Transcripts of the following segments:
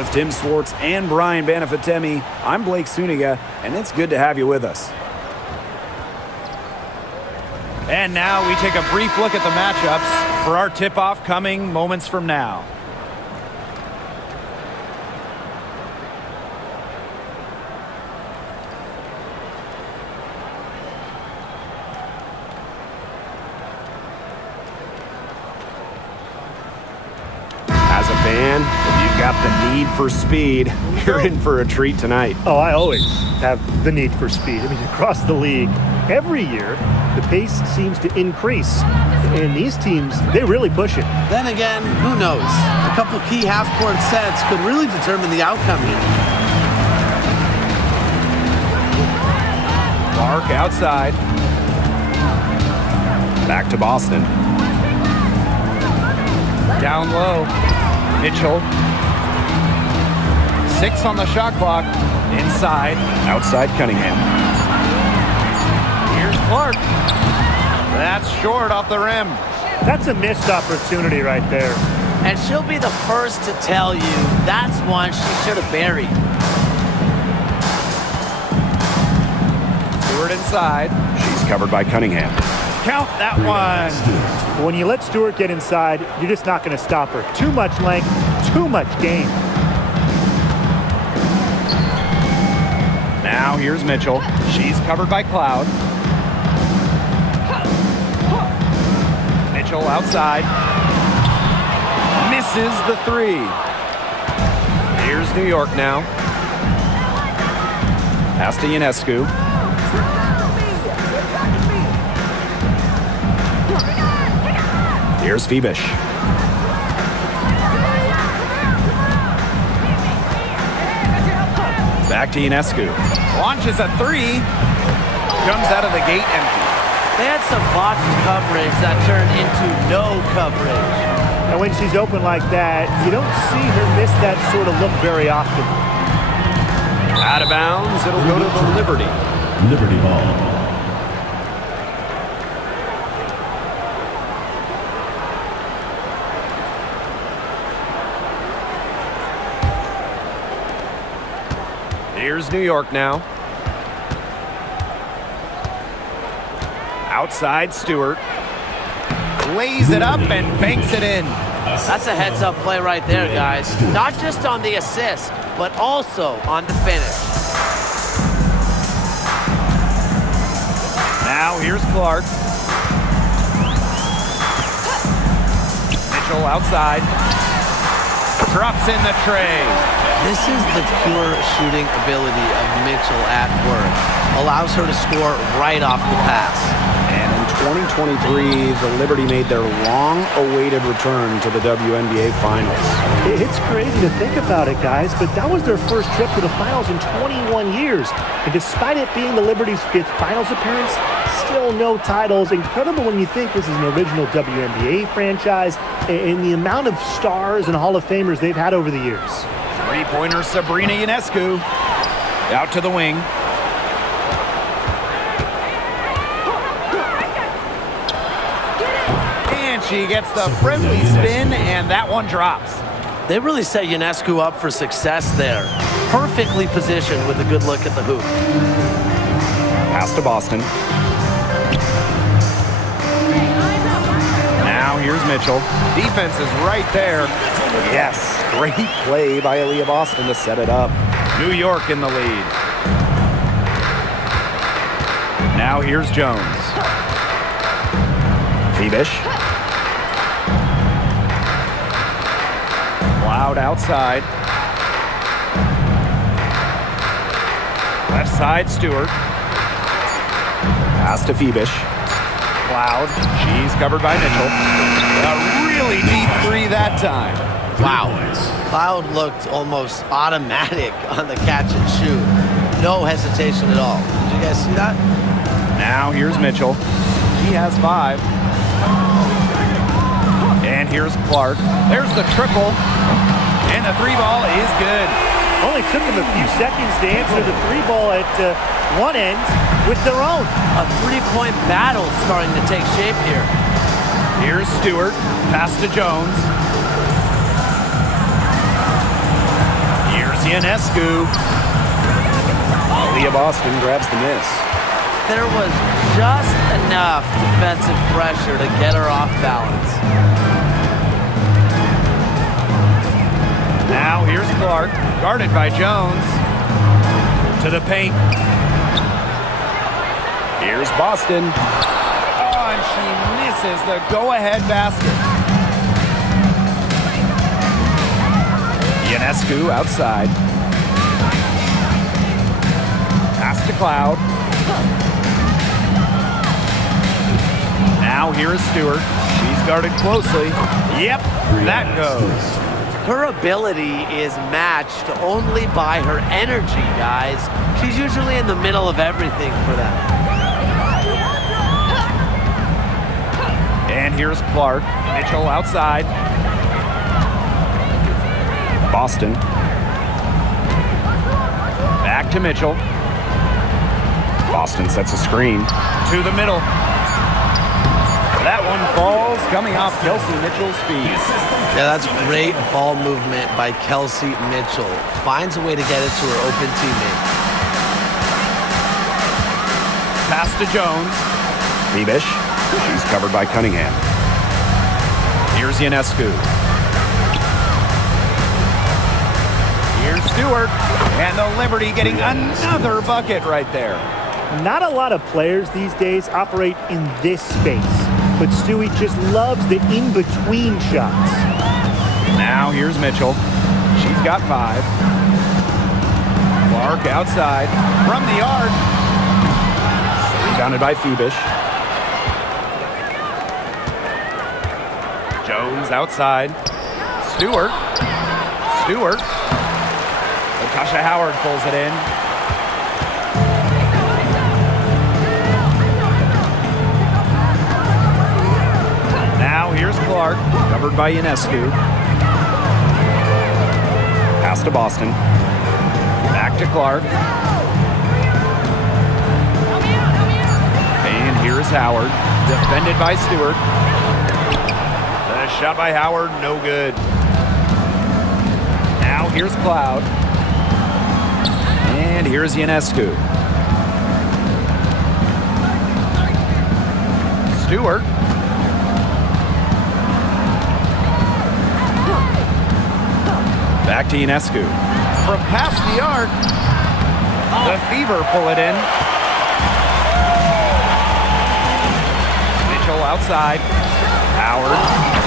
with Tim Swartz and Brian Banafitemi. I'm Blake Suniga, and it's good to have you with us. And now we take a brief look at the matchups for our tip-off coming moments from now. As a fan, if you've got the need for speed, you're in for a treat tonight. Oh, I always have the need for speed. I mean, across the league, every year, the pace seems to increase. And these teams, they really push it. Then again, who knows? A couple key half-court sets could really determine the outcome here. Clark outside. Back to Boston. Down low. Mitchell. 6 on the shot clock. Inside. Outside Cunningham. Here's Clark. That's short off the rim. That's a missed opportunity right there. And she'll be the first to tell you that's one she should have buried. Stewart inside. She's covered by Cunningham. Count that one. When you let Stewart get inside, you're just not going to stop her. Too much length, too much game. Now here's Mitchell. She's covered by Cloud. Mitchell outside. Misses the 3. Here's New York now. Pass to Ionescu. Here's Phoebish. Back to Ionescu. Launches a 3. Comes out of the gate empty. They had some box coverage that turned into no coverage. And when she's open like that, you don't see her miss that sort of look very often. Out of bounds, it'll go to the Liberty. Liberty ball. Here's New York now. Outside Stewart. Lays it up and banks it in. That's a heads-up play right there, guys. Not just on the assist, but also on the finish. Now here's Clark. Mitchell outside. Drops in the tray. This is the pure shooting ability of Mitchell at work. Allows her to score right off the pass. And in 2023, the Liberty made their long-awaited return to the WNBA Finals. It's crazy to think about it, guys, but that was their first trip to the finals in 21 years. And despite it being the Liberty's 5th finals appearance, still no titles. Incredible when you think this is an original WNBA franchise and the amount of stars and Hall of Famers they've had over the years. Three-pointer Sabrina Ionescu. Out to the wing. And she gets the friendly spin, and that one drops. They really set Ionescu up for success there. Perfectly positioned with a good look at the hoop. Pass to Boston. Now here's Mitchell. Defense is right there. Yes, great play by Aaliyah Boston to set it up. New York in the lead. Now here's Jones. Phoebish. Cloud outside. Left side, Stewart. Pass to Phoebish. Cloud. She's covered by Mitchell. A really deep 3 that time. Wow. Cloud looked almost automatic on the catch and shoot. No hesitation at all. Did you guys see that? Now here's Mitchell. She has 5. And here's Clark. There's the triple. And the 3 ball is good. Only took them a few seconds to answer the 3 ball at one end with their own. A 3-point battle starting to take shape here. Here's Stewart. Pass to Jones. Here's Ionescu. Leah Boston grabs the miss. There was just enough defensive pressure to get her off balance. Now here's Clark, guarded by Jones. To the paint. Here's Boston. Oh, and she misses the go-ahead basket. Ionescu outside. Pass to Cloud. Now here's Stewart. She's guarded closely. Yep, that goes. Her ability is matched only by her energy, guys. She's usually in the middle of everything for them. And here's Clark. Mitchell outside. Boston. Back to Mitchell. Boston sets a screen. To the middle. That one falls, coming off Kelsey Mitchell's feet. Yeah, that's great ball movement by Kelsey Mitchell. Finds a way to get it to her open teammate. Pass to Jones. Phoebish. She's covered by Cunningham. Here's Ionescu. Here's Stewart. And the Liberty getting another bucket right there. Not a lot of players these days operate in this space, but Stewie just loves the in-between shots. Now here's Mitchell. She's got 5. Clark outside from the yard. Rebounded by Phoebish. Jones outside. Stewart. Natasha Howard pulls it in. Now here's Clark, covered by Ionescu. Pass to Boston. Back to Clark. And here's Howard, defended by Stewart. The shot by Howard, no good. Now here's Cloud. And here's Ionescu. Stewart. Back to Ionescu. From past the arc, the Fever pull it in. Mitchell outside. Howard.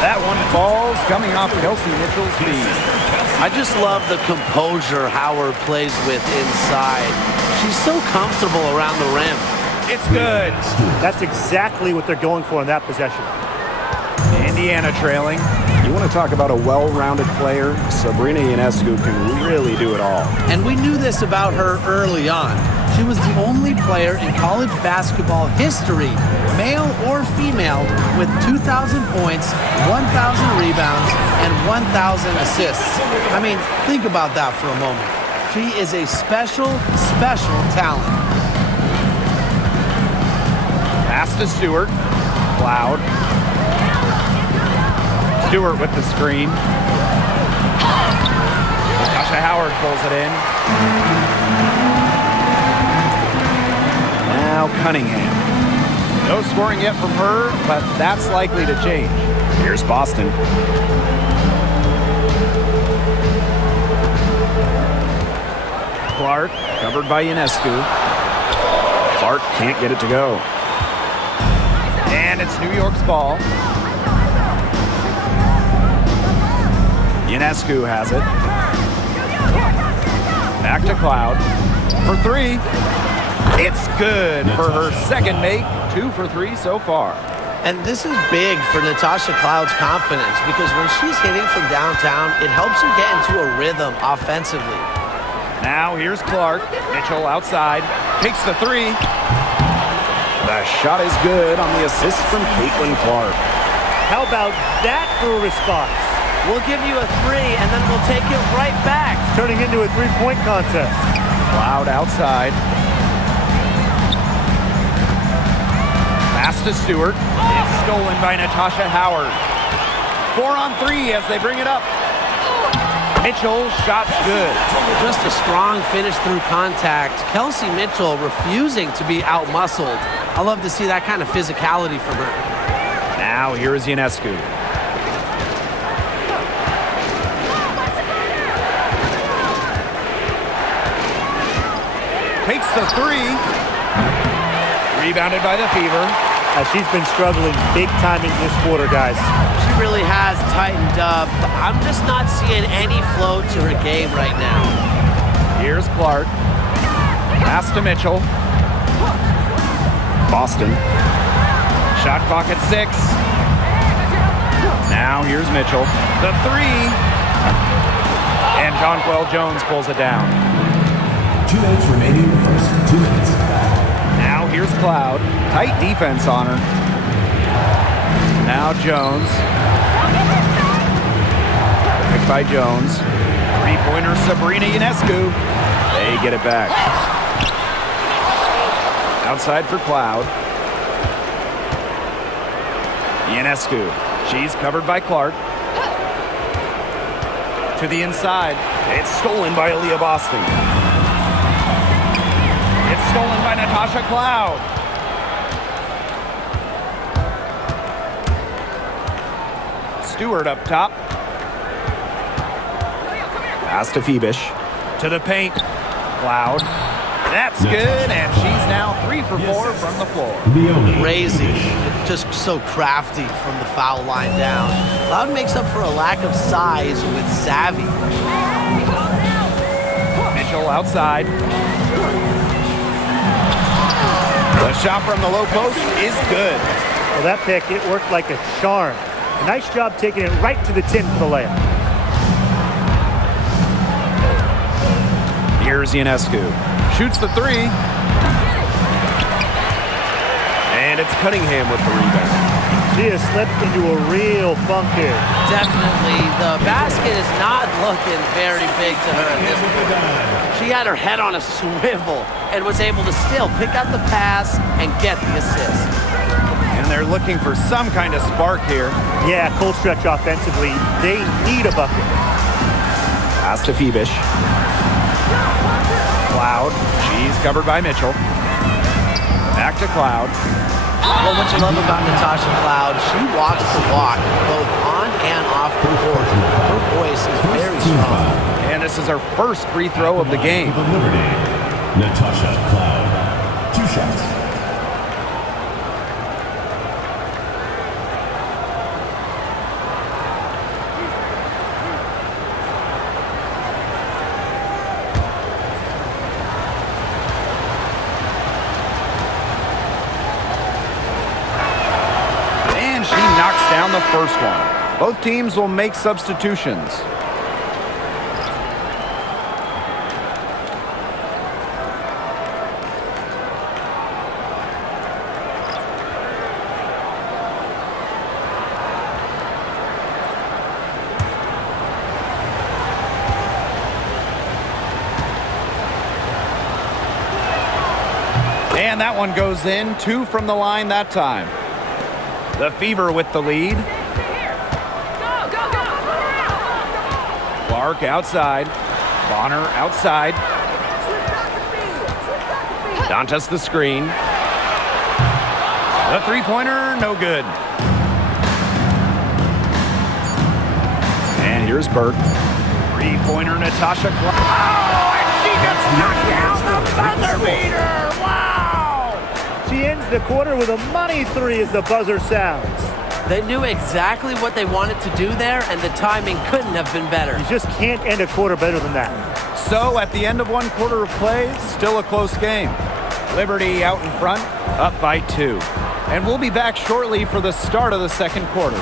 That one falls, coming off Kelsey Mitchell's feet. I just love the composure Howard plays with inside. She's so comfortable around the rim. It's good. That's exactly what they're going for in that possession. Indiana trailing. You want to talk about a well-rounded player? Sabrina Ionescu can really do it all. And we knew this about her early on. She was the only player in college basketball history, male or female, with 2,000 points, 1,000 rebounds, and 1,000 assists. I mean, think about that for a moment. She is a special, special talent. Pass to Stewart. Cloud. Stewart with the screen. Natasha Howard pulls it in. Now Cunningham. No scoring yet from her, but that's likely to change. Here's Boston. Clark, covered by Ionescu. Clark can't get it to go. And it's New York's ball. Ionescu has it. Back to Cloud. For 3. It's good for her second make. 2 for 3 so far. And this is big for Natasha Cloud's confidence because when she's hitting from downtown, it helps her get into a rhythm offensively. Now here's Clark. Mitchell outside. Takes the 3. The shot is good on the assist from Caitlin Clark. How about that for a response? We'll give you a 3, and then we'll take it right back. Turning into a three-point contest. Cloud outside. Pass to Stewart. It's stolen by Natasha Howard. 4 on 3 as they bring it up. Mitchell, shot's good. Just a strong finish through contact. Kelsey Mitchell refusing to be out-muscled. I love to see that kind of physicality from her. Now here is Ionescu. Takes the three. Rebounded by the Fever. She's been struggling big time in this quarter, guys. She really has tightened up. I'm just not seeing any flow to her game right now. Here's Clark. Pass to Mitchell. Boston. Shot clock at 6. Now here's Mitchell. The three. And Jonquel Jones pulls it down. 2 minutes remaining in the first. 2 minutes. Now here's Cloud. Tight defense on her. Now Jones. Picked by Jones. Three-pointer Sabrina Ionescu. They get it back. Outside for Cloud. Ionescu. She's covered by Clark. To the inside. It's stolen by Aaliyah Boston. It's stolen by Natasha Cloud. Stewart up top. Pass to Phoebish. To the paint. Cloud. That's good, and she's now 3 for 4 from the floor. Crazy. Just so crafty from the foul line down. Cloud makes up for a lack of size with savvy. Mitchell outside. The shot from the low post is good. Well, that pick, it worked like a charm. A nice job taking it right to the tin for the layup. Here's Ionescu. Shoots the three. And it's Cunningham with the rebound. She has slipped into a real funk here. Definitely. The basket is not looking very big to her at this point. She had her head on a swivel and was able to still pick out the pass and get the assist. And they're looking for some kind of spark here. Yeah, cold stretch offensively. They need a bucket. Pass to Phoebish. Cloud. She's covered by Mitchell. Back to Cloud. Well, what you love about Natasha Cloud, she walks the walk, both on and off the court. Her voice is very strong. And this is her first free throw of the game. For the Liberty, Natasha Cloud. 2 shots. Down the first one. Both teams will make substitutions. And that one goes in. 2 from the line that time. The Fever with the lead. Clark outside. Bonner outside. Dantas the screen. The three-pointer, no good. And here's Burke. Three-pointer, Natasha Clark. Oh, and she just knocked down the buzzer beater. Wow! She ends the quarter with a money 3 as the buzzer sounds. They knew exactly what they wanted to do there, and the timing couldn't have been better. You just can't end a quarter better than that. So at the end of one quarter of play, still a close game. Liberty out in front, up by 2. And we'll be back shortly for the start of the second quarter.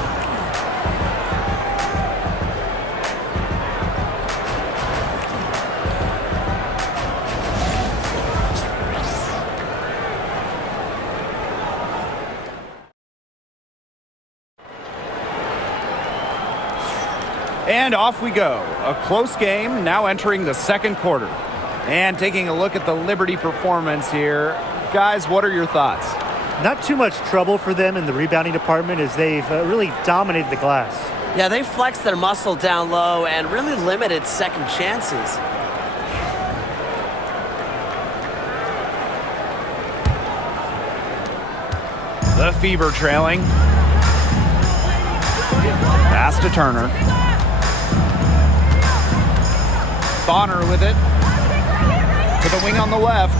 And off we go. A close game now entering the second quarter. And taking a look at the Liberty performance here. Guys, what are your thoughts? Not too much trouble for them in the rebounding department as they've really dominated the glass. Yeah, they flexed their muscle down low and really limited second chances. The Fever trailing. Pass to Turner. Bonner with it. To the wing on the left.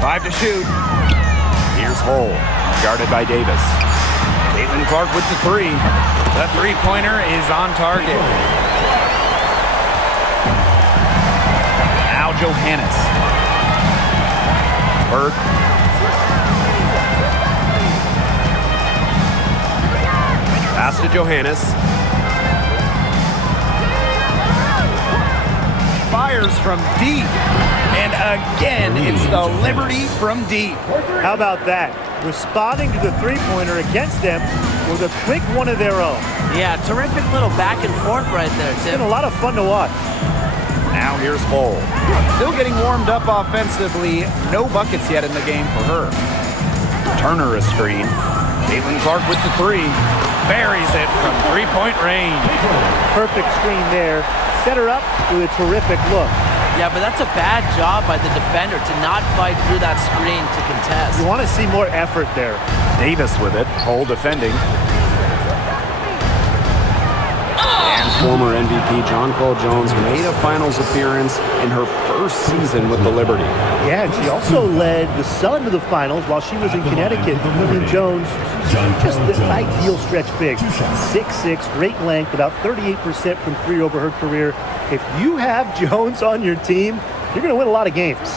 Five to shoot. Here's Hole. Guarded by Davis. Caitlin Clark with the three. The three-pointer is on target. Now Johannes. Bird. Pass to Johannes. Fires from deep. And again, it's the Liberty from deep. How about that? Responding to the three-pointer against them with a quick one of their own. Yeah, terrific little back and forth right there, It's Tim. been a lot of fun to watch. Now here's Hole. Still getting warmed up offensively. No buckets yet in the game for her. Turner a screen. Caitlin Clark with the three. Buries it from three-point range. Perfect screen there. Set her up with a terrific look. Yeah, but that's a bad job by the defender to not fight through that screen to contest. You want to see more effort there. Davis with it. Hole defending. And former MVP John Paul Jones made a finals appearance in her first season with the Liberty. Yeah, and she also led the Sun to the finals while she was in Connecticut. Lillian Jones, just the ideal stretch big. 6'6", great length, about 38% from three over her career. If you have Jones on your team, you're going to win a lot of games.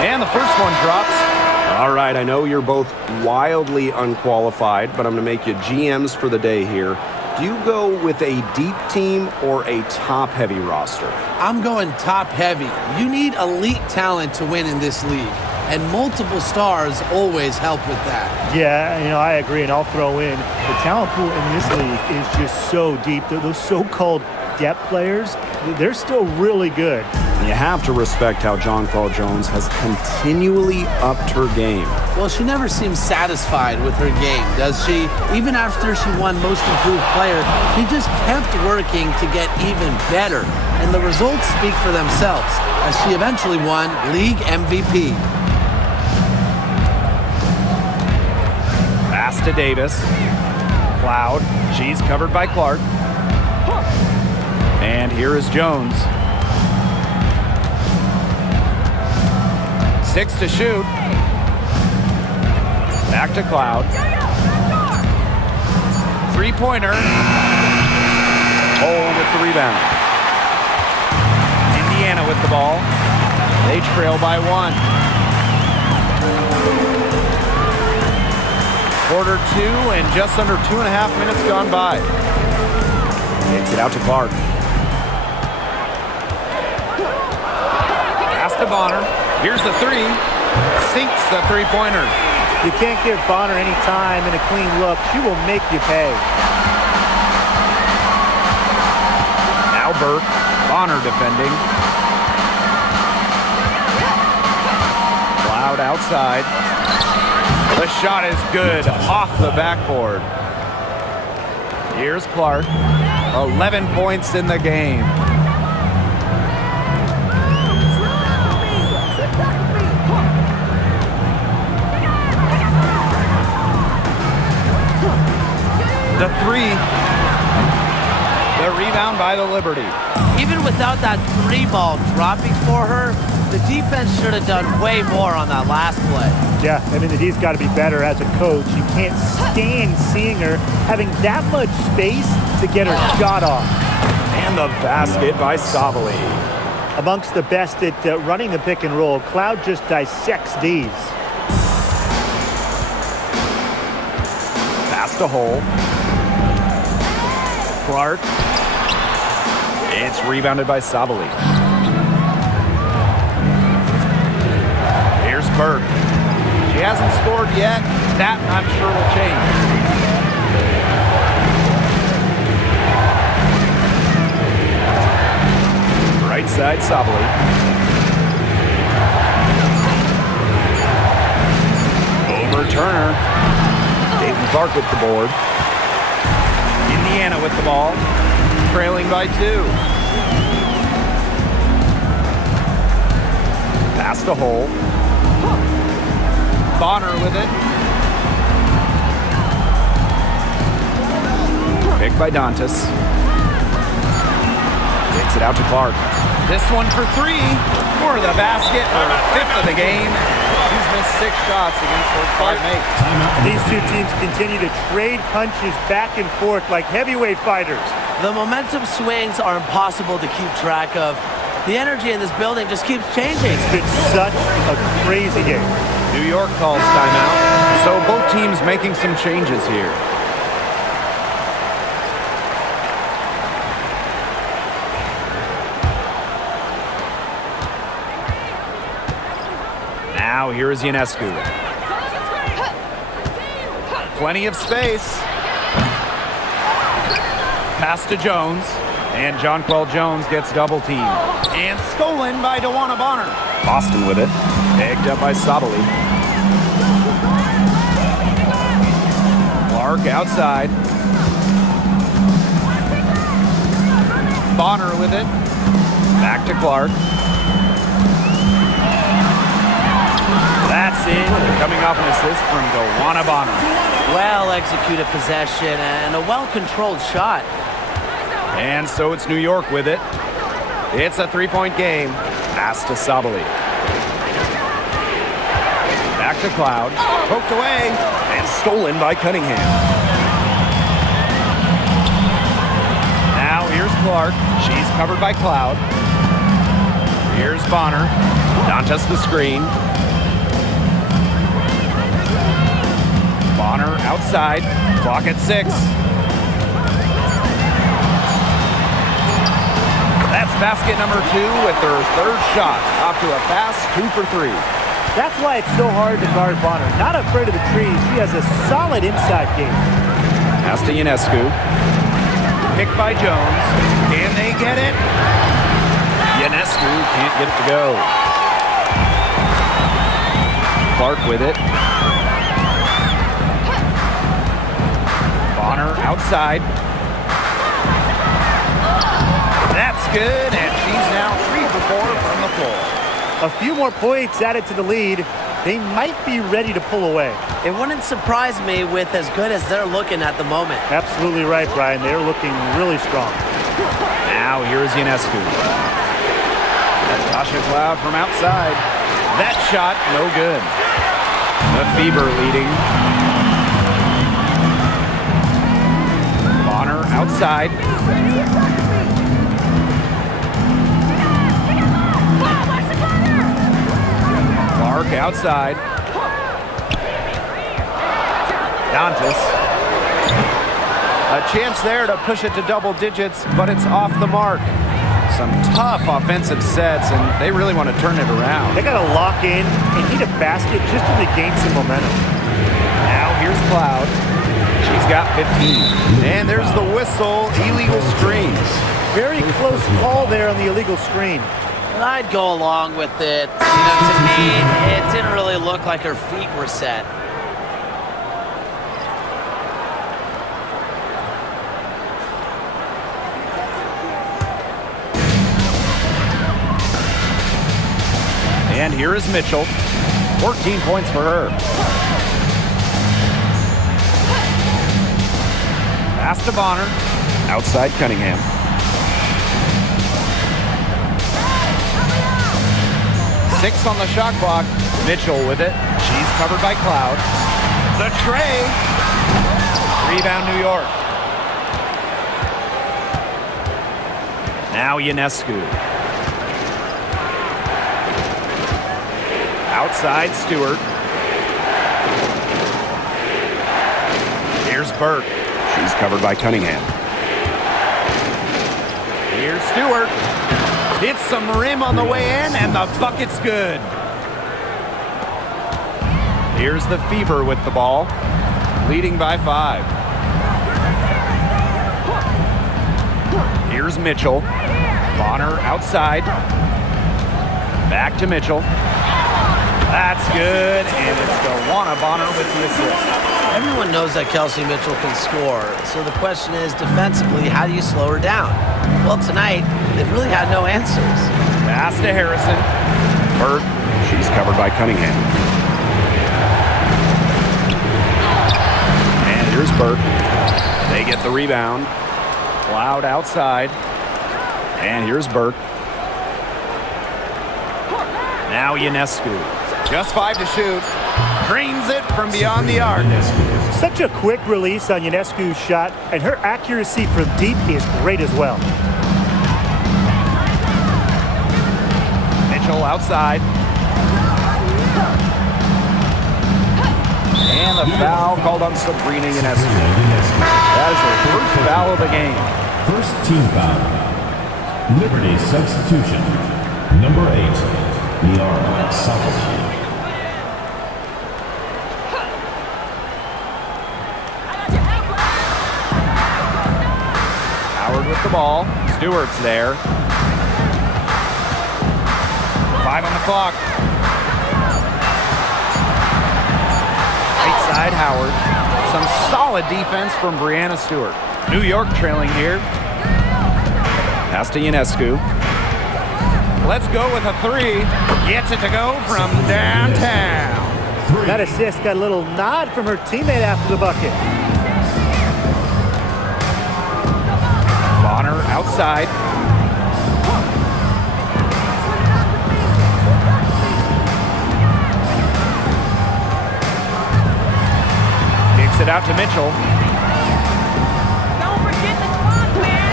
And the first one drops. All right, I know you're both wildly unqualified, but I'm going to make you GMs for the day here. Do you go with a deep team or a top-heavy roster? I'm going top-heavy. You need elite talent to win in this league, and multiple stars always help with that. Yeah, I agree, and I'll throw in the talent pool in this league is just so deep. Those so-called depth players, they're still really good. You have to respect how John Paul Jones has continually upped her game. Well, she never seems satisfied with her game, does she? Even after she won Most Improved Player, she just kept working to get even better. And the results speak for themselves, as she eventually won League MVP. Pass to Davis. Cloud. She's covered by Clark. And here is Jones. 6 to shoot. Back to Cloud. Three-pointer. Hole with the rebound. Indiana with the ball. They trail by 1. Quarter 2 and just under 2.5 minutes gone by. Takes it out to Clark. Pass to Bonner. Here's the three. Sinks the three-pointer. You can't give Bonner any time and a clean look. She will make you pay. Now Burke. Bonner defending. Cloud outside. The shot is good off the backboard. Here's Clark. 11 points in the game. The three. The rebound by the Liberty. Even without that three ball dropping for her, the defense should have done way more on that last play. Yeah, the D's got to be better as a coach. You can't stand seeing her having that much space to get her shot off. And the basket by Savali. Amongst the best at running the pick and roll, Cloud just dissects D's. Pass to Hole. Clark. It's rebounded by Savali. Here's Burke. She hasn't scored yet. That, I'm sure, will change. Right side, Sabali. Over Turner. Dayton Clark with the board. Indiana with the ball. Trailing by 2. Pass to Hole. Bonner with it. Picked by Dantas. Takes it out to Clark. This one for 3 for the basket for the 5th of the game. He's missed 6 shots against those 5 mates. These two teams continue to trade punches back and forth like heavyweight fighters. The momentum swings are impossible to keep track of. The energy in this building just keeps changing. It's been such a crazy game. New York calls timeout. So both teams making some changes here. Now here is Ionescu. Plenty of space. Pass to Jones. And Jonquel Jones gets double teamed. And stolen by DeWanna Bonner. Boston with it. Picked up by Sabali. Clark outside. Bonner with it. Back to Clark. That's in. Coming off an assist from DeWanna Bonner. Well-executed possession and a well-controlled shot. And so it's New York with it. It's a 3-point game. Pass to Sabali. Back to Cloud. Poked away. And stolen by Cunningham. Now here's Clark. She's covered by Cloud. Here's Bonner. Dantas the screen. Bonner outside. Clock at 6. That's basket number 2 with her 3rd shot. Off to a fast 2 for 3. That's why it's so hard to guard Bonner. Not afraid of the trees. She has a solid inside game. Pass to Ionescu. Picked by Jones. Can they get it? Ionescu can't get it to go. Clark with it. Bonner outside. That's good, and she's now 3 for 4 from the floor. A few more points added to the lead. They might be ready to pull away. It wouldn't surprise me with as good as they're looking at the moment. Absolutely right, Brian. They're looking really strong. Now here's Ionescu. Natasha Cloud from outside. That shot, no good. The Fever leading. Bonner outside. Clark outside. Dantas. A chance there to push it to double digits, but it's off the mark. Some tough offensive sets, and they really want to turn it around. They got to lock in and need a basket just to gain some momentum. Now here's Cloud. She's got 15. And there's the whistle, illegal screen. Very close call there on the illegal screen. I'd go along with it. You know, to me, it didn't really look like her feet were set. And here is Mitchell. 14 points for her. Pass to Bonner. Outside Cunningham. Six on the shot clock. Mitchell with it. She's covered by Cloud. The tray. Rebound New York. Now Ionescu. Outside Stewart. Here's Burke. She's covered by Cunningham. Here's Stewart. Hits some rim on the way in, and the bucket's good. Here's the Fever with the ball, leading by 5. Here's Mitchell. Bonner outside. Back to Mitchell. That's good, and it's DeWanna Bonner with the assist. Everyone knows that Kelsey Mitchell can score, so the question is, defensively, how do you slow her down? Well, tonight, they've really had no answers. Pass to Harrison. Burke, she's covered by Cunningham. And here's Burke. They get the rebound. Cloud outside. And here's Burke. Now Ionescu. Just 5 to shoot. Drains it from beyond the arc. Such a quick release on Ionescu's shot, and her accuracy from deep is great as well. Mitchell outside. And the foul called on Sabrina Ionescu. That is her first foul of the game. First team foul. Liberty substitution. Number 8, Niara Sakachi. Howard with the ball. Stewart's there. 5 on the clock. Right side, Howard. Some solid defense from Brianna Stewart. New York trailing here. Pass to Ionescu. Let's go with a 3. Gets it to go from downtown. That assist got a little nod from her teammate after the bucket. Bonner outside. Kicks it out to Mitchell. Don't forget the clock, man.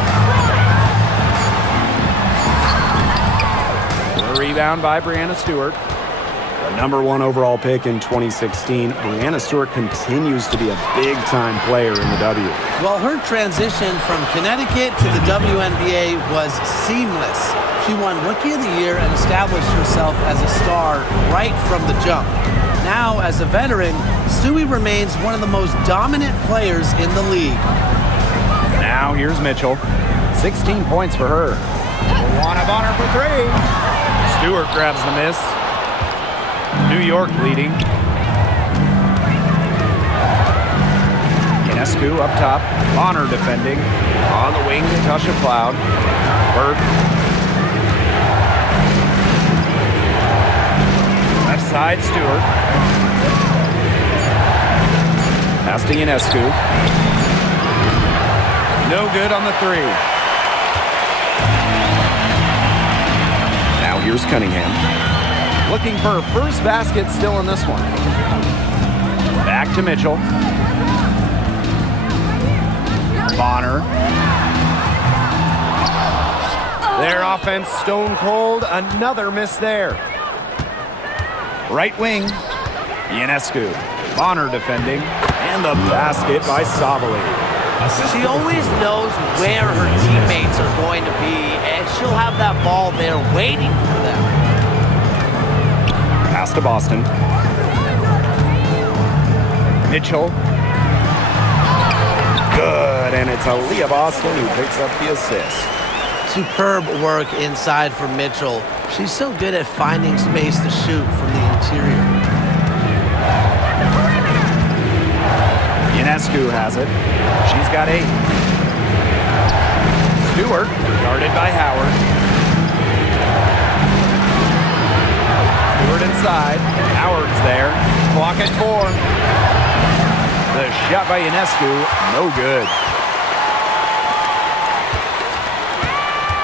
The rebound by Brianna Stewart. The number 1 overall pick in 2016, Brianna Stewart continues to be a big-time player in the W. Well, her transition from Connecticut to the WNBA was seamless. She won Rookie of the Year and established herself as a star right from the jump. Now, as a veteran, Stewie remains one of the most dominant players in the league. Now here's Mitchell. 16 points for her. DeWanna Bonner for 3. Stewart grabs the miss. New York leading. Ionescu up top. Bonner defending. On the wing, Natasha Cloud. Burke. Left side, Stewart. Pass to Ionescu. No good on the 3. Now here's Cunningham. Looking for her first basket still in this one. Back to Mitchell. Bonner. Their offense stone cold. Another miss there. Right wing. Ionescu. Bonner defending. And the basket by Sabali. She always knows where her teammates are going to be, and she'll have that ball there waiting for them. Pass to Boston. Mitchell. Good, and it's Aaliyah Boston who picks up the assist. Superb work inside from Mitchell. She's so good at finding space to shoot from the interior. Ionescu has it. She's got 8. Stewart, guarded by Howard. Stewart inside. Howard's there. Clock at 4. The shot by Ionescu, no good.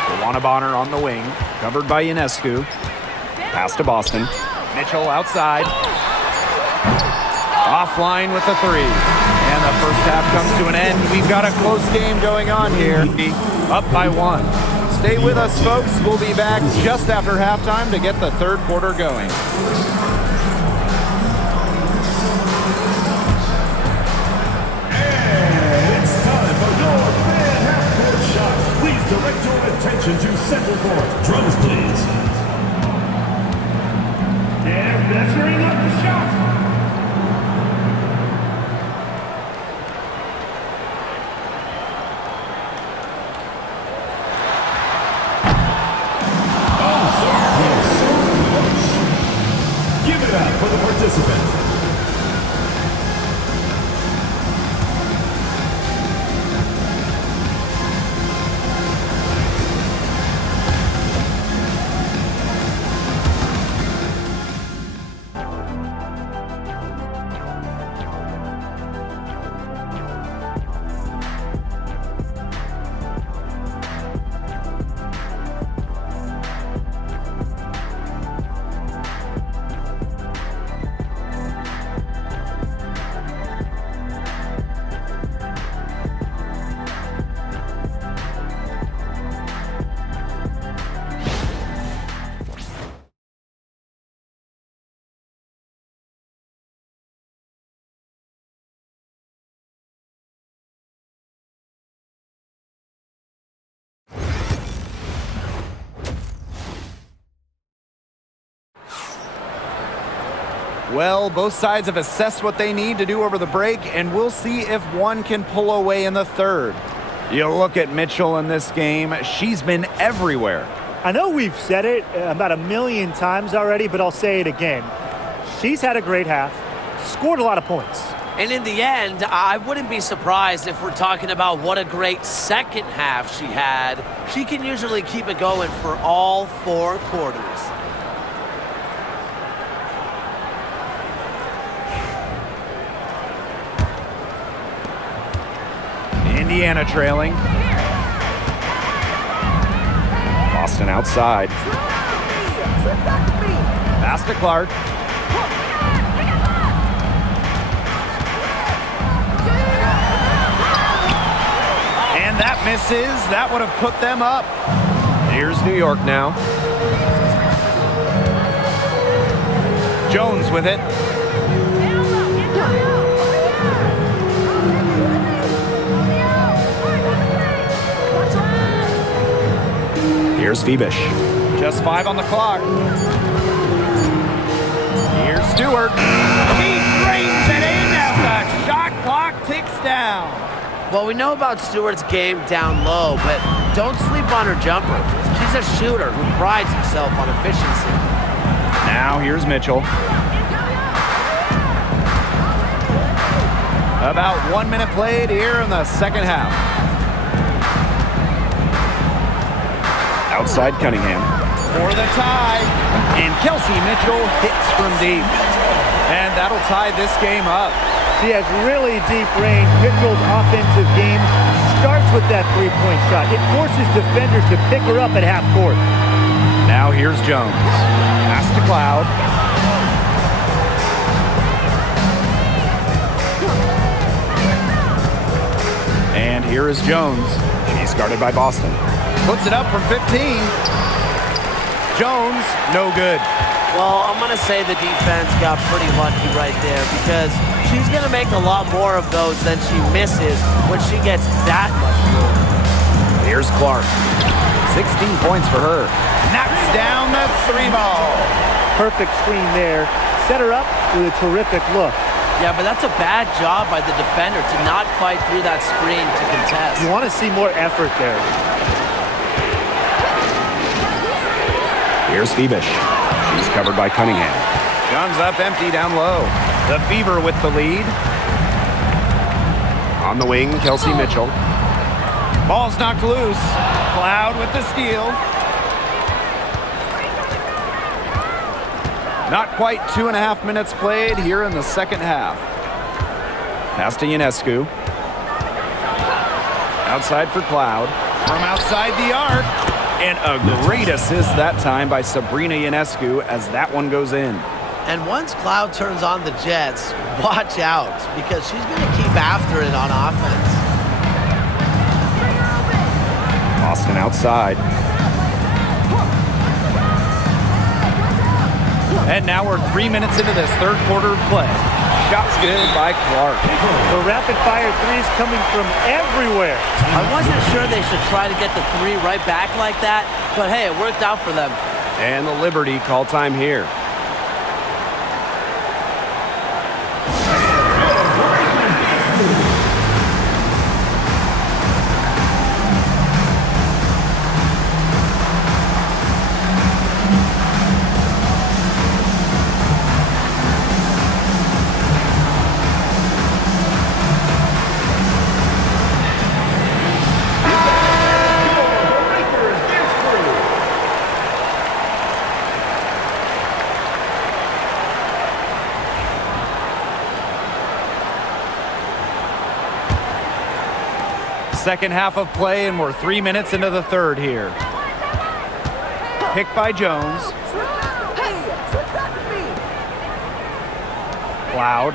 DeWanna Bonner on the wing, covered by Ionescu. Pass to Boston. Mitchell outside. Offline with the 3. And the first half comes to an end. We've got a close game going on here. Up by 1. Stay with us, folks. We'll be back just after halftime to get the third quarter going. And it's time for your fan half-court shot. Please direct your attention to center court. Drums, please. And measuring up the shot. timeout for the participants. Well, both sides have assessed what they need to do over the break, and we'll see if one can pull away in the third. You look at Mitchell in this game, she's been everywhere. I know we've said it about 1,000,000 times already, but I'll say it again. She's had a great half, scored a lot of points. And in the end, I wouldn't be surprised if we're talking about what a great second half she had. She can usually keep it going for all 4 quarters. Indiana trailing. Boston outside. Pass to Clark. And that misses. That would have put them up. Here's New York now. Jones with it. Here's Phoebish. Just 5 on the clock. Here's Stewart. He drains it in as the shot clock ticks down. Well, we know about Stewart's game down low, but don't sleep on her jumper. She's a shooter who prides himself on efficiency. Now here's Mitchell. About 1 minute played here in the second half. Outside Cunningham. For the tie. And Kelsey Mitchell hits from deep. And that'll tie this game up. She has really deep range. Mitchell's offensive game starts with that three-point shot. It forces defenders to pick her up at half court. Now here's Jones. Pass to Cloud. And here is Jones. She's guarded by Boston. Puts it up from 15. Jones, no good. Well, I'm going to say the defense got pretty lucky right there because she's going to make a lot more of those than she misses when she gets that much room. Here's Clark. 16 points for her. Knocks down the 3-ball. Perfect screen there. Set her up with a terrific look. Yeah, but that's a bad job by the defender to not fight through that screen to contest. You want to see more effort there. Here's Phoebish. She's covered by Cunningham. Guns up empty down low. The Fever with the lead. On the wing, Kelsey Mitchell. Ball's knocked loose. Cloud with the steal. Not quite 2.5 minutes played here in the second half. Pass to Ionescu. Outside for Cloud. From outside the arc. And a great assist that time by Sabrina Ionescu as that one goes in. And once Cloud turns on the Jets, watch out because she's going to keep after it on offense. Boston outside. And now we're 3 minutes into this third quarter of play. Shots good by Clark. The rapid-fire threes coming from everywhere. I wasn't sure they should try to get the 3 right back like that, but hey, it worked out for them. And the Liberty call time here. second half of play, and we're 3 minutes into the third here. Picked by Jones. Cloud.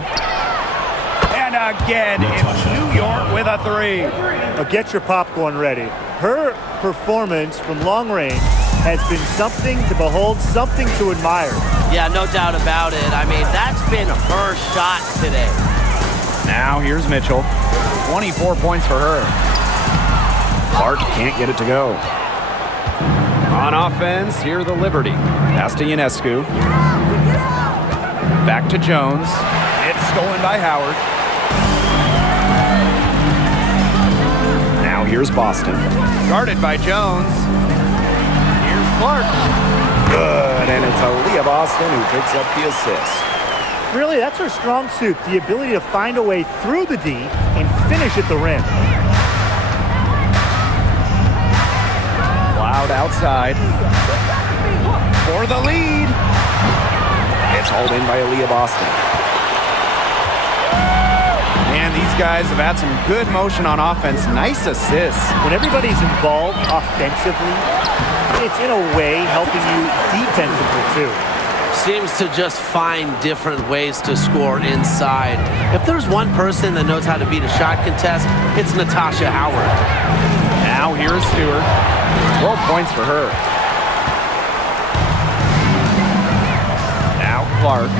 And again, it's New York with a three. Now get your popcorn ready. Her performance from long range has been something to behold, something to admire. Yeah, no doubt about it. I mean, that's been her shot today. Now here's Mitchell. 24 points for her. Clark can't get it to go. On offense, here the Liberty. Pass to Ionescu. Back to Jones. It's stolen by Howard. Now here's Boston. Guarded by Jones. Here's Clark. Good, and it's Aaliyah Boston who picks up the assist. Really, that's her strong suit, the ability to find a way through the D and finish at the rim. Cloud outside. For the lead. It's hauled in by Aaliyah Boston. And these guys have had some good motion on offense. Nice assists. When everybody's involved offensively, it's in a way helping you defensively too. Seems to just find different ways to score inside. If there's one person that knows how to beat a shot contest, it's Natasha Howard. Now here's Stewart. 12 points for her. Now Clark.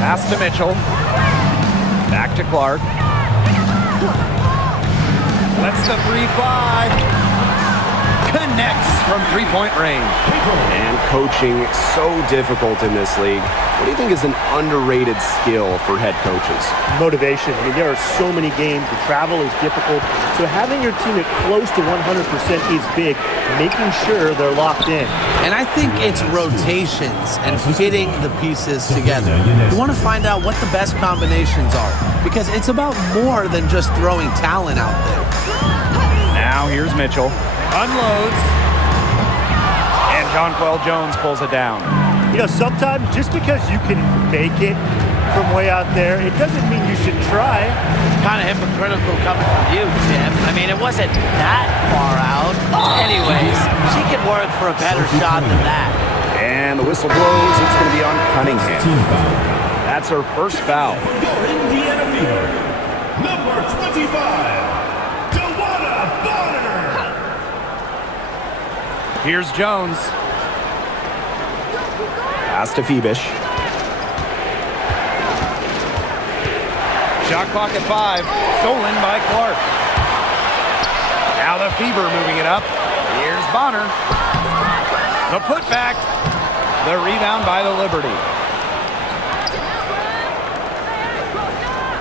Pass to Mitchell. Back to Clark. Lets the three fly. Connects from three-point range. And coaching so difficult in this league. What do you think is an underrated skill for head coaches? Motivation. I mean, there are so many games. The travel is difficult. So having your team at close to 100% is big, making sure they're locked in. And I think it's rotations and fitting the pieces together. You want to find out what the best combinations are because it's about more than just throwing talent out there. Now here's Mitchell. Unloads. And Jonquel Jones pulls it down. You know, sometimes just because you can make it from way out there, it doesn't mean you should try. Kind of hypocritical coming from you, Tim. I mean, it wasn't that far out. Anyways, she can work for a better shot than that. And the whistle blows. It's going to be on Cunningham. That's her first foul. Indiana Fever, number 25. Here's Jones. Pass to Phoebish. Shot clock at 5. Stolen by Clark. Now the Fever moving it up. Here's Bonner. The putback. The rebound by the Liberty.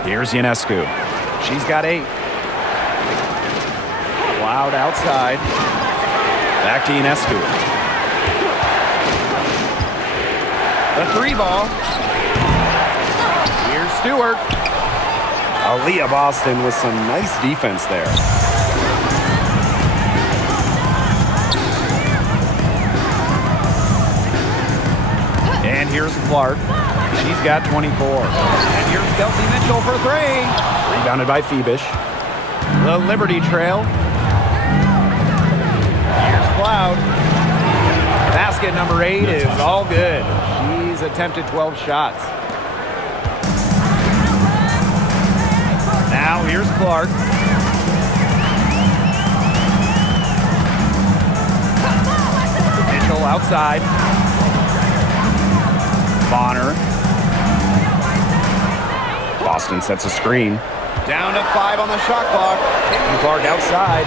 Here's Ionescu. She's got 8. Cloud outside. Back to Ionescu. The three ball. Here's Stewart. Aaliyah Boston with some nice defense there. And here's Clark. She's got 24. And here's Kelsey Mitchell for 3. Rebounded by Phoebish. The Liberty trail. Cloud. Basket number 8 is all good. She's attempted 12 shots. Now here's Clark. Mitchell outside. Bonner. Boston sets a screen. Down to 5 on the shot clock. And Clark outside.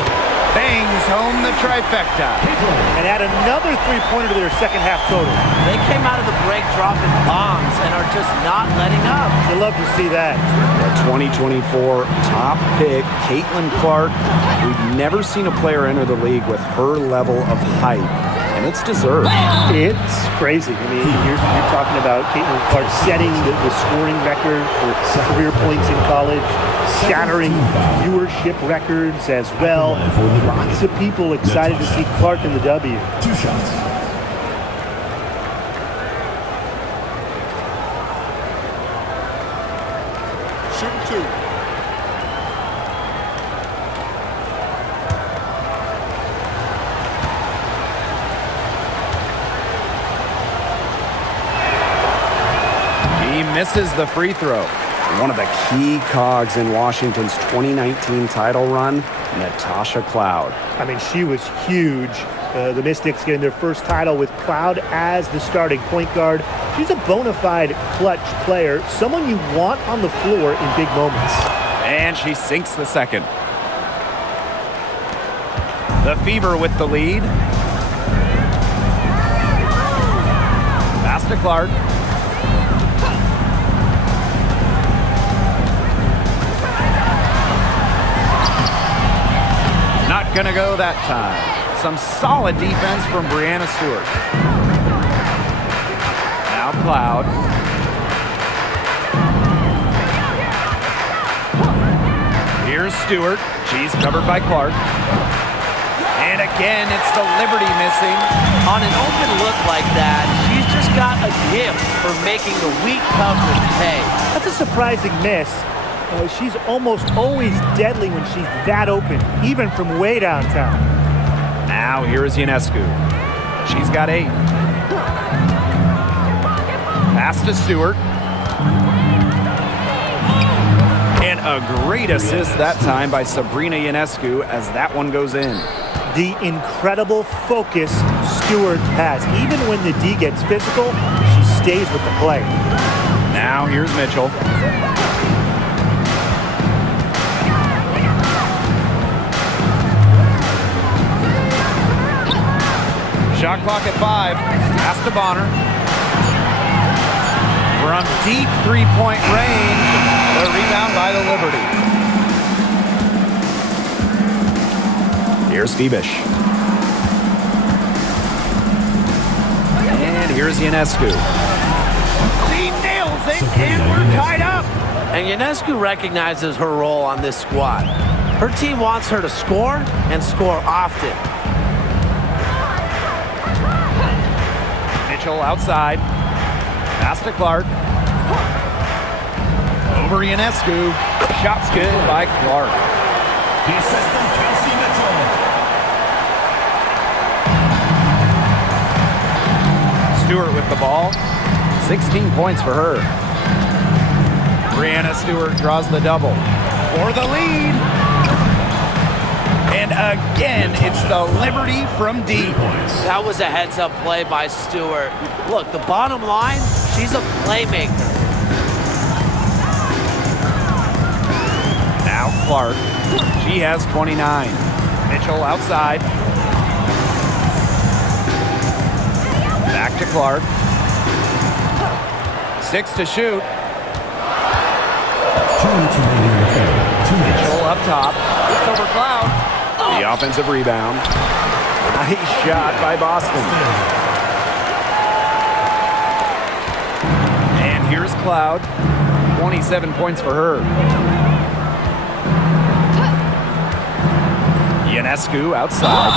Bangs home the trifecta. And add another three-pointer to their second half total. They came out of the break dropping bombs and are just not letting up. You love to see that. The 2024 top pick, Caitlin Clark. We've never seen a player enter the league with her level of hype, and it's deserved. It's crazy. I mean, you're talking about Caitlin Clark setting the scoring record for career points in college, shattering viewership records as well. Lots of people excited to see Clark in the W. 2 shots. Shooting 2. He misses the free throw. One of the key cogs in Washington's 2019 title run, Natasha Cloud. I mean, she was huge. The Mystics getting their first title with Cloud as the starting point guard. She's a bona fide clutch player, someone you want on the floor in big moments. And she sinks the second. The Fever with the lead. Pass to Clark. Not gonna go that time. Some solid defense from Breanna Stewart. Now Cloud. Here's Stewart. She's covered by Clark. And again, it's the Liberty missing. On an open look like that, she's just got a gift for making the weak coverage pay. That's a surprising miss. She's almost always deadly when she's that open, even from way downtown. Now here is Ionescu. She's got 8. Pass to Stewart. And a great assist that time by Sabrina Ionescu as that one goes in. The incredible focus Stewart has. Even when the D gets physical, she stays with the play. Now here's Mitchell. Shot clock at 5. Pass to Bonner. From deep three-point range, the rebound by the Liberty. Here's Febish. And here's Ionescu. She nails it, and we're tied up. And Ionescu recognizes her role on this squad. Her team wants her to score and score often. Mitchell outside. Pass to Clark. Over Ionescu. Shot's good by Clark. The assistant, Kelsey Mitchell. Stewart with the ball. 16 points for her. Breanna Stewart draws the double for the lead. And again, it's the Liberty from deep. That was a heads-up play by Stewart. Look, the bottom line, she's a playmaker. Now Clark. She has 29. Mitchell outside. Back to Clark. 6 to shoot. 2 minutes remaining in the third. 2 minutes. Mitchell up top. It's over Cloud. The offensive rebound. Nice shot by Boston. And here's Cloud. 27 points for her. Ionescu outside.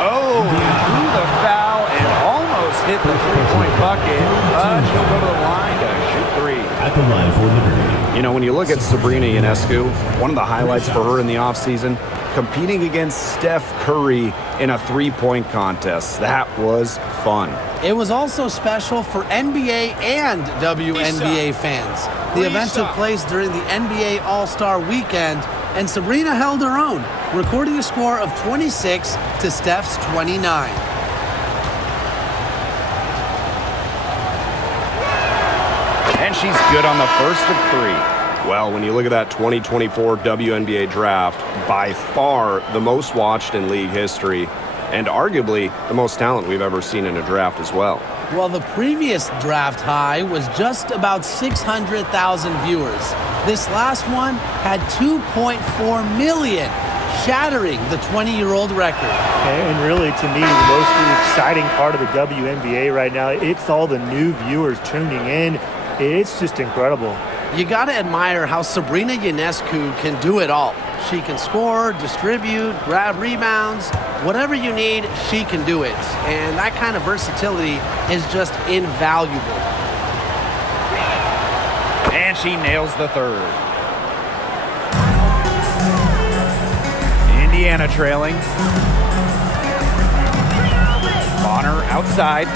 Oh, threw the foul and almost hit the three-point bucket. But she'll go to the line to shoot 3. At the line for Liberty. You know, when you look at Sabrina Ionescu, one of the highlights for her in the offseason, competing against Steph Curry in a three-point contest. That was fun. It was also special for NBA and WNBA fans. The event took place during the NBA All-Star Weekend, and Sabrina held her own, recording a score of 26 to Steph's 29. And she's good on the first of 3. Well, when you look at that 2024 WNBA draft, by far the most watched in league history, and arguably the most talent we've ever seen in a draft as well. Well, the previous draft high was just about 600,000 viewers. This last one had 2.4 million, shattering the 20-year-old record. And really, to me, the most exciting part of the WNBA right now, it's all the new viewers tuning in. It's just incredible. You got to admire how Sabrina Ionescu can do it all. She can score, distribute, grab rebounds. Whatever you need, she can do it. And that kind of versatility is just invaluable. And she nails the third. Indiana trailing. Bonner outside.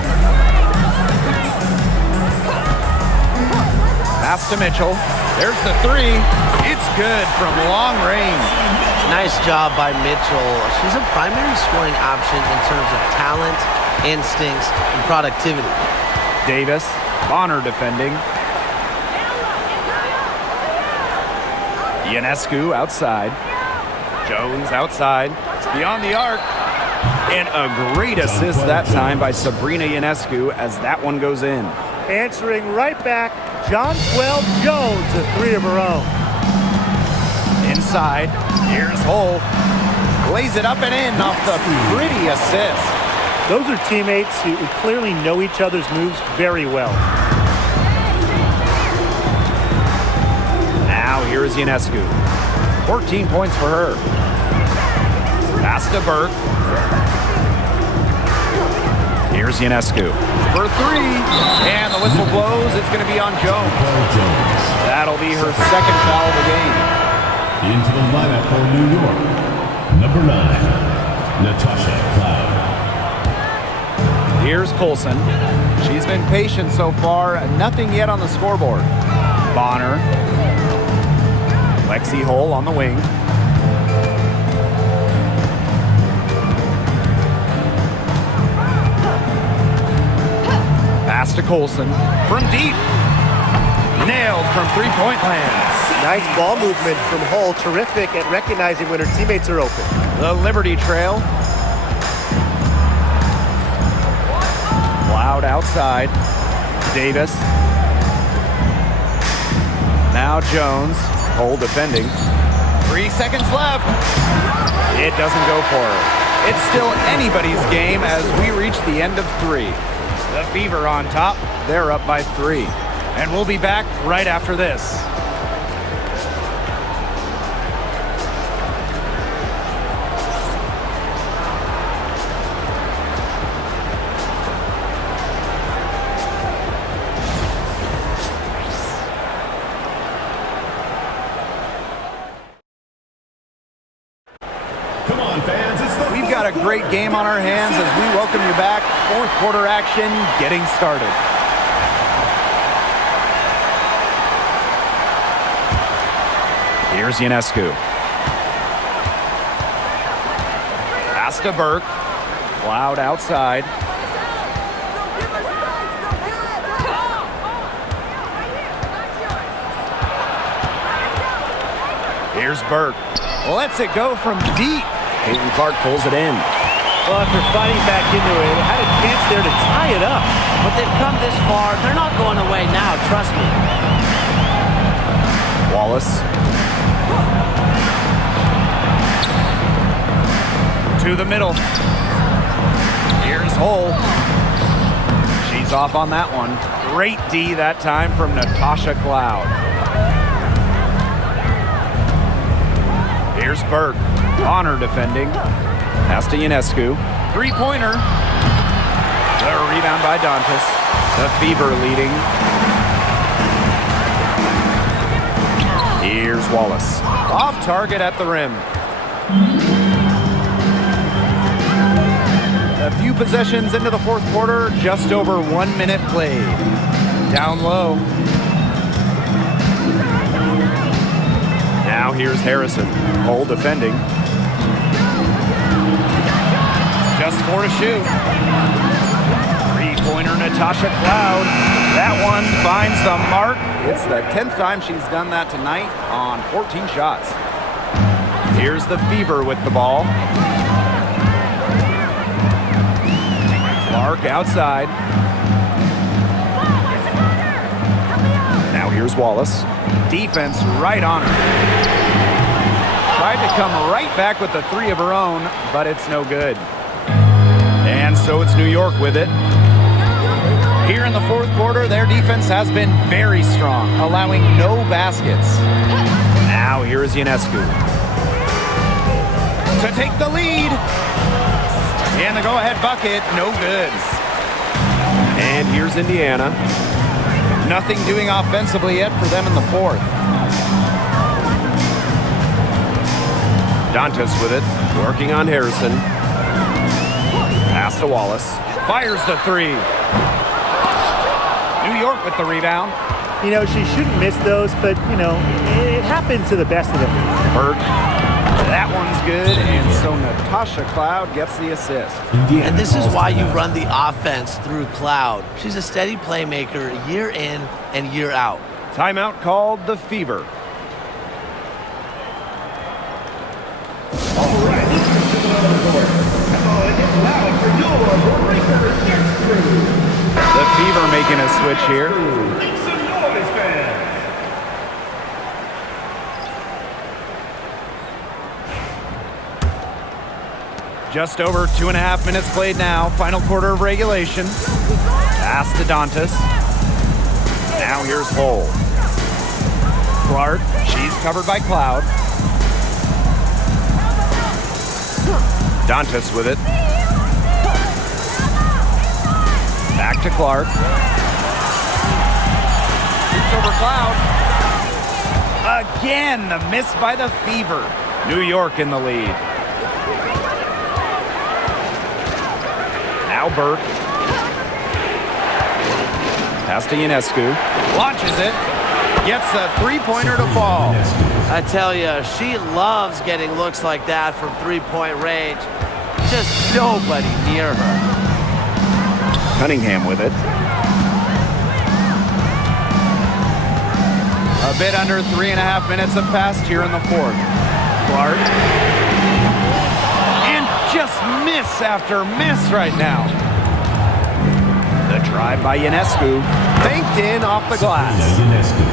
Pass to Mitchell. There's the three. It's good from long range. Nice job by Mitchell. She's a primary scoring option in terms of talent, instincts, and productivity. Davis, Bonner defending. Ionescu outside. Jones outside. Beyond the arc. And a great assist that time by Sabrina Ionescu as that one goes in. Answering right back, John 12 Jones, a three of her own. Inside, here's Hull. Lays it up and in off the pretty assist. Those are teammates who clearly know each other's moves very well. Now here's Ionescu. 14 points for her. Pass to Burke. Here's Ionescu for three. And the whistle blows. It's going to be on Jones. That'll be her second foul of the game. Into the lineup for New York, number 9, Natasha Cloud. Here's Coulson. She's been patient so far. Nothing yet on the scoreboard. Bonner. Lexi Hull on the wing. Pass to Coulson. From deep. Nailed from three-point land. Nice ball movement from Hull. Terrific at recognizing when her teammates are open. The Liberty Trail. Loud outside. Davis. Now Jones. Hull defending. 3 seconds left. It doesn't go for her. It's still anybody's game as we reach the end of 3. The Fever on top. They're up by 3. And we'll be back right after this. Come on, fans. We've got a great game on our hands as we welcome you back. Fourth quarter action getting started. Here's Ionescu. Pass to Burke. Loud outside. Here's Burke. Lets it go from deep. Caitlin Clark pulls it in. Well, after fighting back into it, had a chance there to tie it up. But they've come this far. They're not going away now, trust me. Wallace. To the middle. Here's Hull. She's off on that one. Great D that time from Natasha Cloud. Here's Burke. Bonner defending. Pass to Ionescu. Three-pointer. The rebound by Dantas. The Fever leading. Here's Wallace. Off target at the rim. A few possessions into the fourth quarter, just over 1 minute played. Down low. Now here's Harrison. Hull defending. Just 4 to shoot. Three-pointer Natasha Cloud. That one finds the mark. It's the 10th time she's done that tonight on 14 shots. Here's the Fever with the ball. Clark outside. Now here's Wallace. Defense right on her. Tried to come right back with the 3 of her own, but it's no good. And so it's New York with it. Here in the fourth quarter, their defense has been very strong, allowing no baskets. Now here is Ionescu to take the lead. And the go-ahead bucket, no good. And here's Indiana. Nothing doing offensively yet for them in the fourth. Dantas with it, working on Harrison. Pass to Wallace. Fires the 3. New York with the rebound. You know, she shouldn't miss those, but, you know, it happens to the best of them. Bird. That one's good, and so Natasha Cloud gets the assist. And this is why you run the offense through Cloud. She's a steady playmaker year in and year out. Timeout called the Fever. All right, come on, get loud for your Breakers next crew. The Fever making a switch here. Make some noise, fans. Just over 2.5 minutes played now. Final quarter of regulation. Pass to Dantas. Now here's Hole. Clark, she's covered by Cloud. Dantas with it. Back to Clark. Shoots over Cloud. Again, the miss by the Fever. New York in the lead. Now Burke. Pass to Ionescu. Launches it. Gets a three-pointer to fall. I tell you, she loves getting looks like that from three-point range. Just nobody near her. Cunningham with it. A bit under 3.5 minutes have passed here in the fourth. Clark. And just miss after miss right now. The drive by Ionescu. Banked in off the glass.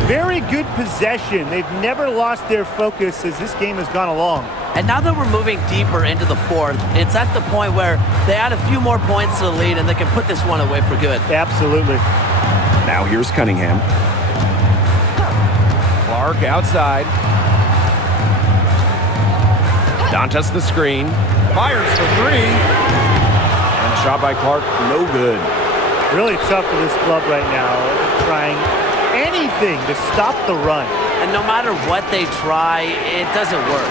Very good possession. They've never lost their focus as this game has gone along. And now that we're moving deeper into the fourth, it's at the point where they add a few more points to the lead and they can put this one away for good. Absolutely. Now here's Cunningham. Clark outside. Dantas the screen. Fires for three. And the shot by Clark, no good. Really tough for this club right now, trying anything to stop the run. And no matter what they try, it doesn't work.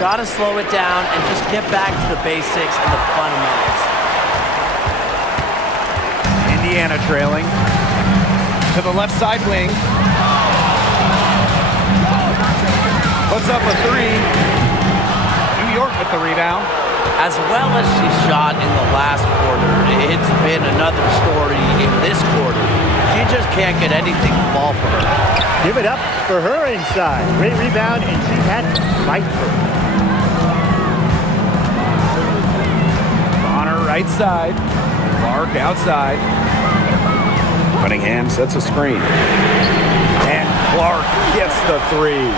Gotta slow it down and just get back to the basics and the fundamentals. Indiana trailing. To the left side wing. Puts up a three. New York with the rebound. As well as she shot in the last quarter, it's been another story in this quarter. She just can't get anything to fall for her. Give it up for her inside. Great rebound, and she had to fight for it. On her right side. Clark outside. Cunningham sets a screen. And Clark gets the three.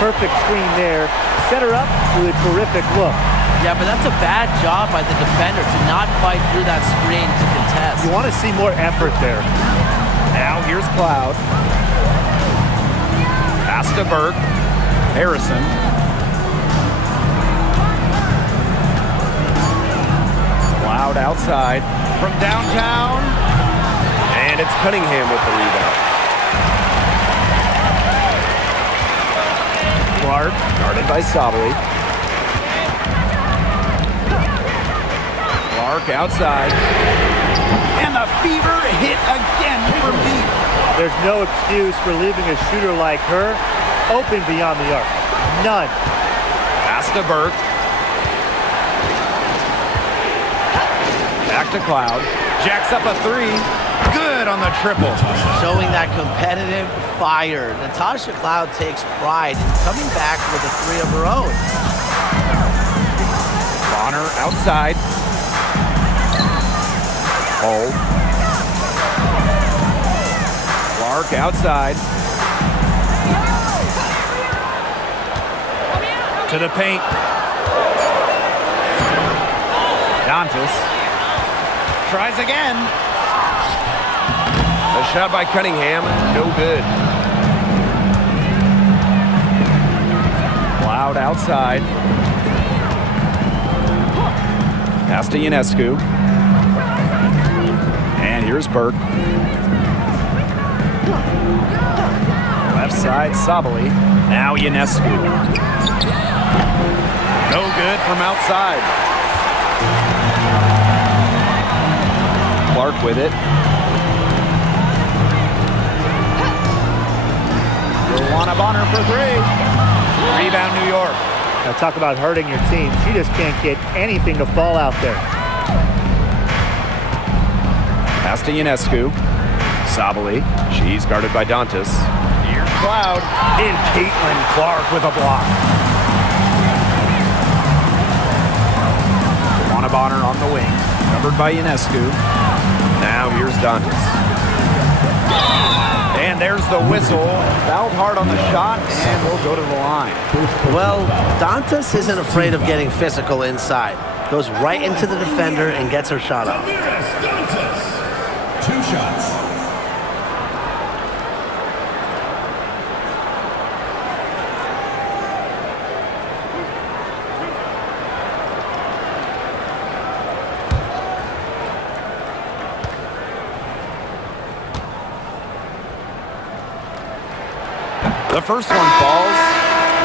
Perfect screen there. Set her up with a terrific look. Yeah, but that's a bad job by the defender to not fight through that screen to contest. You want to see more effort there. Now here's Cloud. Pass to Burke. Harrison. Cloud outside from downtown. And it's Cunningham with the rebound. Clark, guarded by Sabali. Clark outside. And the Fever hit again from deep. There's no excuse for leaving a shooter like her open beyond the arc. None. Pass to Burke. Back to Cloud. Jacks up a three. Good on the triple. Showing that competitive fire. Natasha Cloud takes pride in coming back with a three of her own. Bonner outside. Hold. Clark outside. To the paint. Dantas. Tries again. A shot by Cunningham. No good. Cloud outside. Pass to Ionescu. And here's Burke. Left side, Sabali. Now Ionescu. No good from outside. Clark with it. Bonner for three. Rebound, New York. Now talk about hurting your team. She just can't get anything to fall out there. Pass to Ionescu. Sabali. She's guarded by Dantas. Here's Cloud. And Caitlin Clark with a block. Bonner on the wing. Covered by Ionescu. Now here's Dantas. And there's the whistle. Fouled hard on the shot, and we'll go to the line. Well, Dantas isn't afraid of getting physical inside. Goes right into the defender and gets her shot off. Two shots. The first one falls.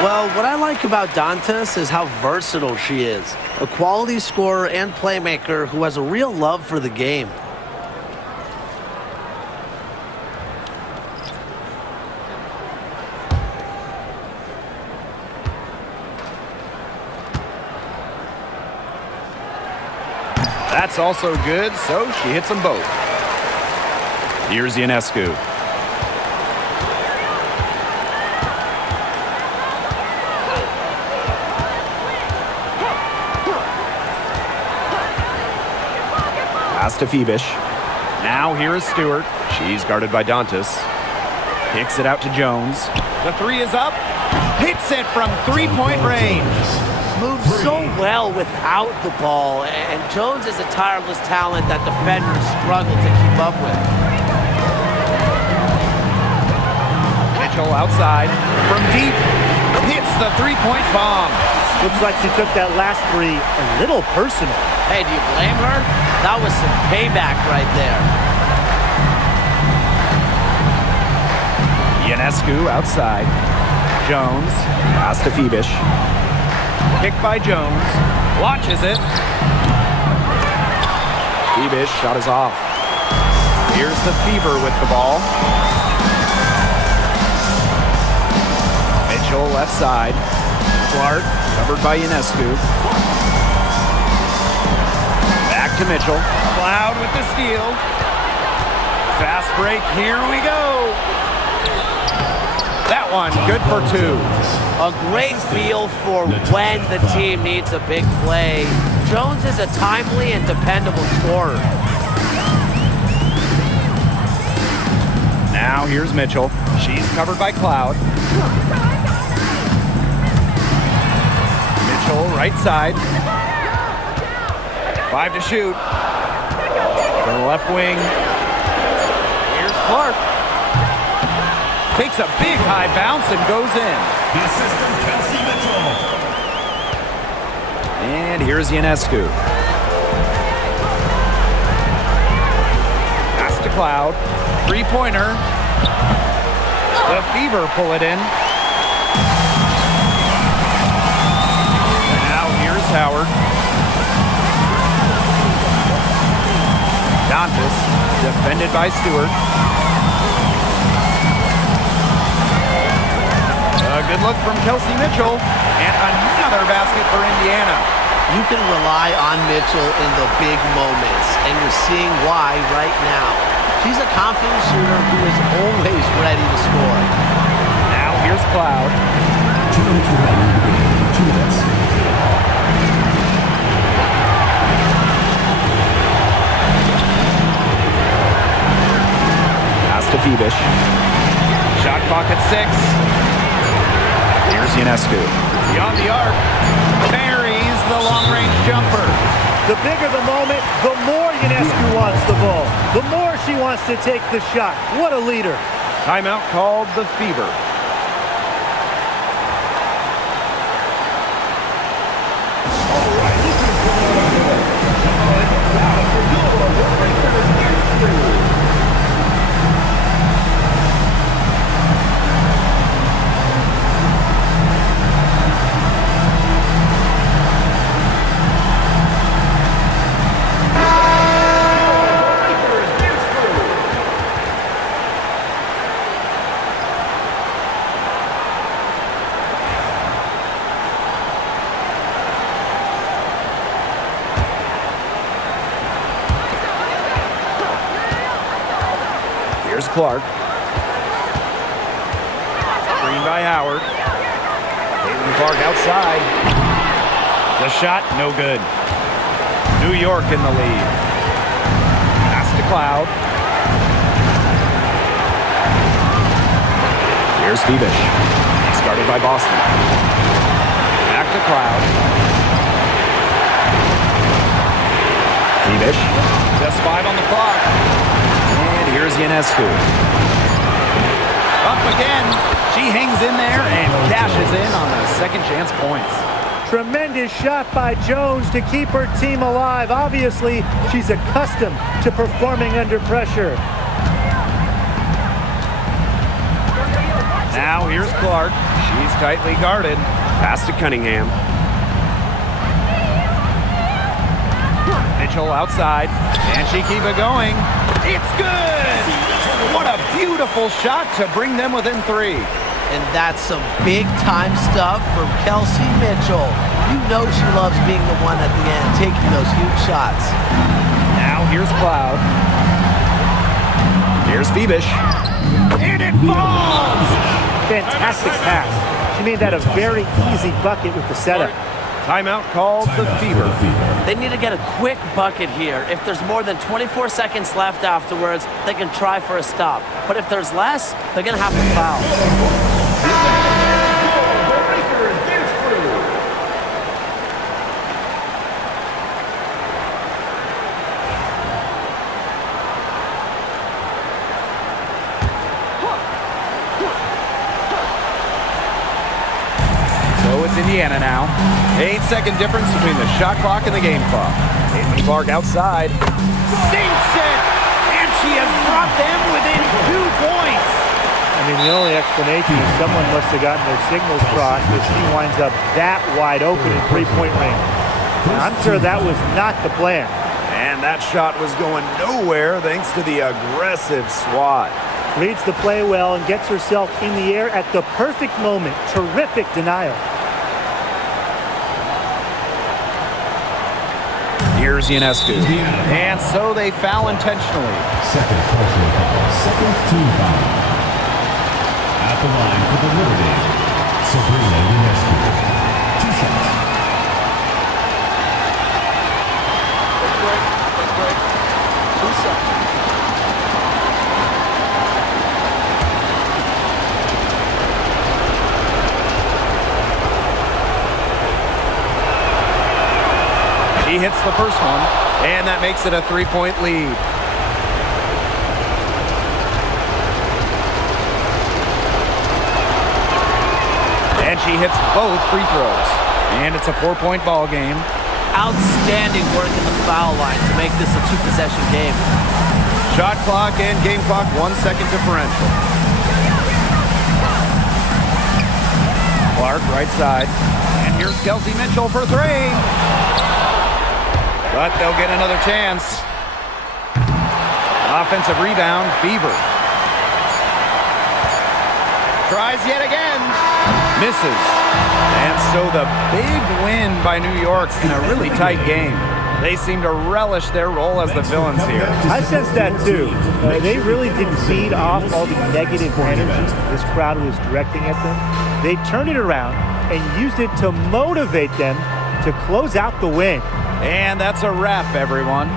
Well, what I like about Dantas is how versatile she is. A quality scorer and playmaker who has a real love for the game. That's also good, so she hits them both. Here's Ionescu. Pass to Phoebish. Now here is Stewart. She's guarded by Dantas. Kicks it out to Jones. The three is up. Hits it from three-point range. Moves so well without the ball, and Jones is a tireless talent that defenders struggle to keep up with. Mitchell outside. From deep. Hits the three-point bomb. Looks like she took that last three a little personal. Hey, do you blame her? That was some payback right there. Ionescu outside. Jones. Pass to Phoebish. Kick by Jones. Launches it. Phoebish shot is off. Here's the Fever with the ball. Mitchell left side. Clark covered by Ionescu. Back to Mitchell. Cloud with the steal. Fast break. Here we go. That one good for two. A great feel for when the team needs a big play. Jones is a timely and dependable scorer. Now here's Mitchell. She's covered by Cloud. Mitchell right side. 5 to shoot. From the left wing. Here's Clark. Takes a big high bounce and goes in. The assistant, Kelsey Mitchell. And here's Ionescu. Pass to Cloud. Three-pointer. The Fever pull it in. Now here's Howard. Dantas, defended by Stewart. A good look from Kelsey Mitchell, and another basket for Indiana. You can rely on Mitchell in the big moments, and you're seeing why right now. She's a confident shooter who is always ready to score. Now here's Cloud. Pass to Phoebish. Shot clock at 6. Here's Ionescu. Beyond the arc, buries the long-range jumper. The bigger the moment, the more Ionescu wants the ball. The more she wants to take the shot. What a leader. Timeout called the Fever. Here's Clark. Screen by Howard. Caitlin Clark outside. The shot, no good. New York in the lead. Pass to Cloud. Here's Phoebus. Started by Boston. Back to Cloud. Phoebus. Just 5 on the clock. And here's Ionescu. Up again. She hangs in there and cashes in on the second chance points. Tremendous shot by Jones to keep her team alive. Obviously, she's accustomed to performing under pressure. Now here's Clark. She's tightly guarded. Pass to Cunningham. Mitchell outside. And she keep it going. It's good! What a beautiful shot to bring them within 3. And that's some big-time stuff from Kelsey Mitchell. You know she loves being the one at the end, taking those huge shots. Now here's Cloud. Here's Phoebus. And it falls! Fantastic pass. She made that a very easy bucket with the setup. Timeout called the Fever. They need to get a quick bucket here. If there's more than 24 seconds left afterwards, they can try for a stop. But if there's less, they're going to have to foul. Indiana now. 8-second difference between the shot clock and the game clock. Caitlin Clark outside. Sinks it! And she has brought them within 2 points. I mean, the only explanation is someone must have gotten their signals crossed as she winds up that wide open in three-point range. I'm sure that was not the plan. And that shot was going nowhere thanks to the aggressive swat. Reads the play well and gets herself in the air at the perfect moment. Terrific denial. Here's Ionescu. And so they foul intentionally. Second personal foul. Second team foul. At the line for the Liberty, Sabrina Ionescu. 2 shots. Quick break. 2 seconds. He hits the first one, and that makes it a 3-point lead. And she hits both free throws. And it's a 4-point ball game. Outstanding work in the foul line to make this a 2-possession game. Shot clock and game clock 1 second differential. Clark right side. And here's Kelsey Mitchell for 3. But they'll get another chance. Offensive rebound, Fever. Tries yet again. Misses. And so the big win by New York in a really tight game. They seem to relish their role as the villains here. I sense that too. They really didn't feed off all the negative energy this crowd was directing at them. They turned it around and used it to motivate them to close out the win. And that's a wrap, everyone.